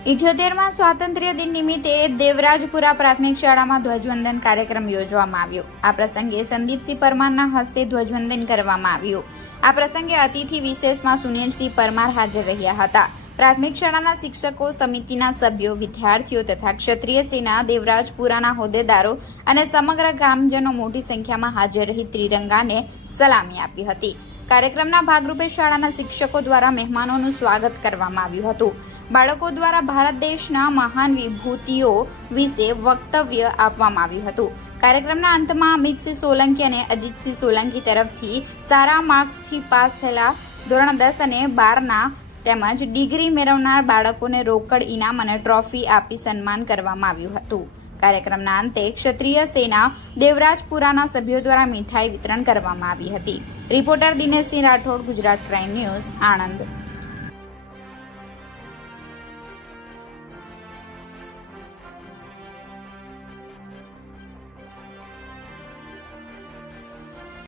ઇઠ્યોતેરમાં સ્વાતંત્ર્ય દિન નિમિત્તે દેવરાજપુરા પ્રાથમિક શાળામાં ધ્વજવંદન કાર્યક્રમ યોજવામાં આવ્યો. આ પ્રસંગે સંદીપસિંહ પરમારના હસ્તે ધ્વજવંદન કરવામાં આવ્યું. આ પ્રસંગે અતિથિ વિશેષમાં સુનિલસિંહ પરમાર હાજર રહ્યા હતા. પ્રાથમિક શાળાના શિક્ષકો, સમિતિના સભ્યો, વિદ્યાર્થીઓ તથા ક્ષત્રિય સેના, દેવરાજપુરાના હોદ્દેદારો અને સમગ્ર ગ્રામજનો મોટી સંખ્યામાં હાજર રહી ત્રિરંગાને સલામી આપી હતી. કાર્યક્રમના ભાગરૂપે શાળાના શિક્ષકો દ્વારા મહેમાનોનું સ્વાગત કરવામાં આવ્યું હતું. બાળકો દ્વારા ભારત દેશના મહાન વિભૂતિઓ વિશે વક્તવ્ય આપવામાં આવ્યું હતું. કાર્યક્રમના અંતમાં અમિતસિંહ સોલંકી અને અજીતસિંહ સોલંકી તરફથી સારા માર્ક્સથી પાસ થયેલા ધોરણ દસ અને બારના તેમજ ડિગ્રી મેળવનાર બાળકોને રોકડ ઇનામ અને ટ્રોફી આપી સન્માન કરવામાં આવ્યું હતું. કાર્યક્રમના અંતે ક્ષત્રિય સેના દેવરાજપુરાના સભ્યો દ્વારા મીઠાઈ વિતરણ કરવામાં આવી હતી. Reporter Dineshsinh Rathod, Gujarat crime news, Anand.